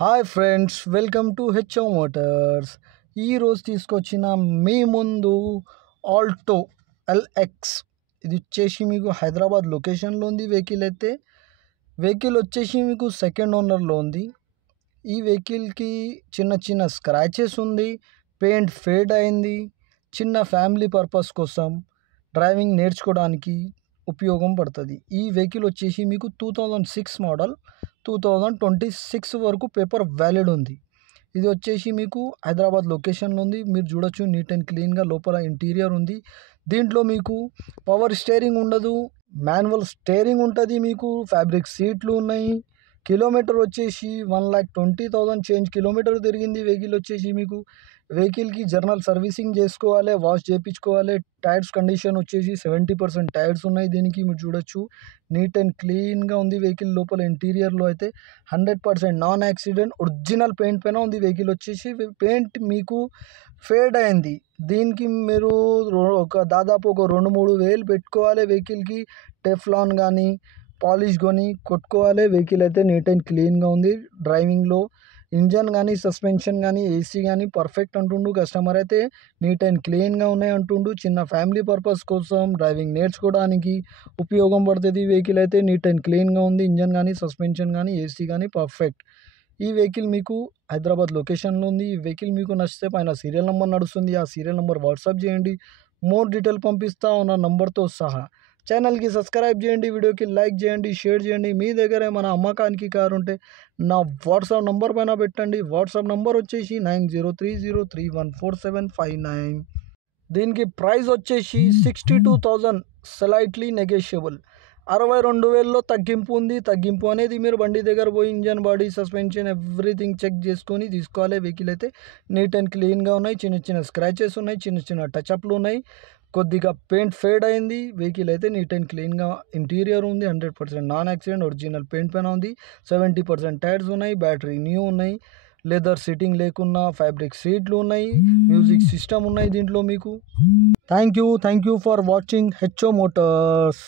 Hi friends, welcome to HO Motors. ఈరోజు తీసుకొచ్చిన మీ ముందు ఆల్టో ఎల్ఎక్స్. ఇది వచ్చేసి మీకు హైదరాబాద్ లొకేషన్లో ఉంది. వెహికల్ వచ్చేసి మీకు సెకండ్ ఓనర్లో ఉంది. ఈ వెహికల్కి చిన్న చిన్న స్క్రాచెస్ ఉంది, పెయింట్ ఫేడ్ అయింది. చిన్న ఫ్యామిలీ పర్పస్ కోసం డ్రైవింగ్ నేర్చుకోవడానికి ఉపయోగం పడుతుంది. ఈ వెహికల్ వచ్చేసి మీకు 2006 మోడల్, 2026 వరకు పేపర్ వ్యాలిడ్ ఉంది. ఇది వచ్చేసి మీకు హైదరాబాద్ లొకేషన్లో ఉంది. మీరు చూడొచ్చు, నీట్ అండ్ క్లీన్గా లోపల ఇంటీరియర్ ఉంది. దీంట్లో మీకు పవర్ స్టీరింగ్ ఉండదు, మాన్యువల్ స్టీరింగ్ ఉంటుంది. మీకు ఫ్యాబ్రిక్ సీట్లు ఉన్నాయి. కిలోమీటర్ వచ్చేసి 1,20,000 చేంజ్ కిలోమీటర్ తిరిగింది. వెహికల్కి జనరల్ సర్వీసింగ్ చేసుకోవాలి, వాష్ చేయించుకోవాలి. టైర్స్ కండిషన్ వచ్చేసి 70% టైర్స్ ఉన్నాయి. దీనికి మీరు చూడొచ్చు, నీట్ అండ్ క్లీన్గా ఉంది. వెహికల్ లోపల ఇంటీరియర్లో అయితే 100% నాన్ యాక్సిడెంట్ ఒరిజినల్ పెయింట్ పైన ఉంది. వెహికల్ వచ్చేసి పెయింట్ మీకు ఫేడ్ అయింది. దీనికి మీరు దాదాపు ఒక 2-3 వేలు పెట్టుకోవాలి. వెహికల్కి టెఫ్లాన్ కానీ పాలిష్ కొని కొట్టుకోవాలి. వెహికల్ అయితే నీట్ అండ్ క్లీన్గా ఉంది. డ్రైవింగ్లో ఇంజన్ కానీ సస్పెన్షన్ కానీ ఏసీ కానీ పర్ఫెక్ట్ అంటుండు కస్టమర్ అయితే. నీట్ అండ్ క్లీన్గా ఉన్నాయి అంటుండు. చిన్న ఫ్యామిలీ పర్పస్ కోసం డ్రైవింగ్ నేర్చుకోవడానికి ఉపయోగం పడుతుంది. వెహికల్ అయితే నీట్ అండ్ క్లీన్గా ఉంది. ఇంజన్ కానీ సస్పెన్షన్ కానీ ఏసీ కానీ పర్ఫెక్ట్. ఈ వెహికల్ మీకు హైదరాబాద్ లొకేషన్లో ఉంది. ఈ వెహికల్ మీకు నచ్చితే పైన సీరియల్ నెంబర్ నడుస్తుంది, ఆ సీరియల్ నెంబర్ వాట్సాప్ చేయండి. మోర్ డీటెయిల్ పంపిస్తా ఉన్న నంబర్తో సహా. ఛానల్కి సబ్స్క్రైబ్ చేయండి, వీడియోకి లైక్ చేయండి, షేర్ చేయండి. మీ దగ్గర ఏమైనా అమ్మకానికి కారు ఉంటే నా వాట్సాప్ నంబర్ పైన పెట్టండి. వాట్సాప్ నంబర్ వచ్చేసి 9030314759. దీనికి ప్రైస్ వచ్చేసి 62,000, స్లైట్లీ నెగోషియబుల్. 62,000లో తగ్గింపు ఉంది. తగ్గింపు అనేది మీరు బండి దగ్గర పోయి engine, body, suspension everything check చేసుకొని తీసుకోవాలి. వెహికల్ అయితే నీట్ అండ్ క్లీన్గా ఉన్నాయి. చిన్న చిన్న స్క్రాచెస్ ఉన్నాయి, చిన్న చిన్న టచ్అప్లు ఉన్నాయి. కొద్దిగా పెయింట్ ఫేడ్ అయింది. వెహికల్ అయితే నీట్ అండ్ క్లీన్గా ఇంటీరియర్ ఉంది. 100% నాన్ యాక్సిడెంట్ ఒరిజినల్ పెయింట్ పైన ఉంది. 70% టైర్స్ ఉన్నాయి. బ్యాటరీ న్యూ ఉన్నాయి. లెదర్ సిట్టింగ్ లేకున్నా ఫ్యాబ్రిక్ సీట్లు ఉన్నాయి. మ్యూజిక్ సిస్టమ్ ఉన్నాయి దీంట్లో మీకు. Thank you for watching HO Motors.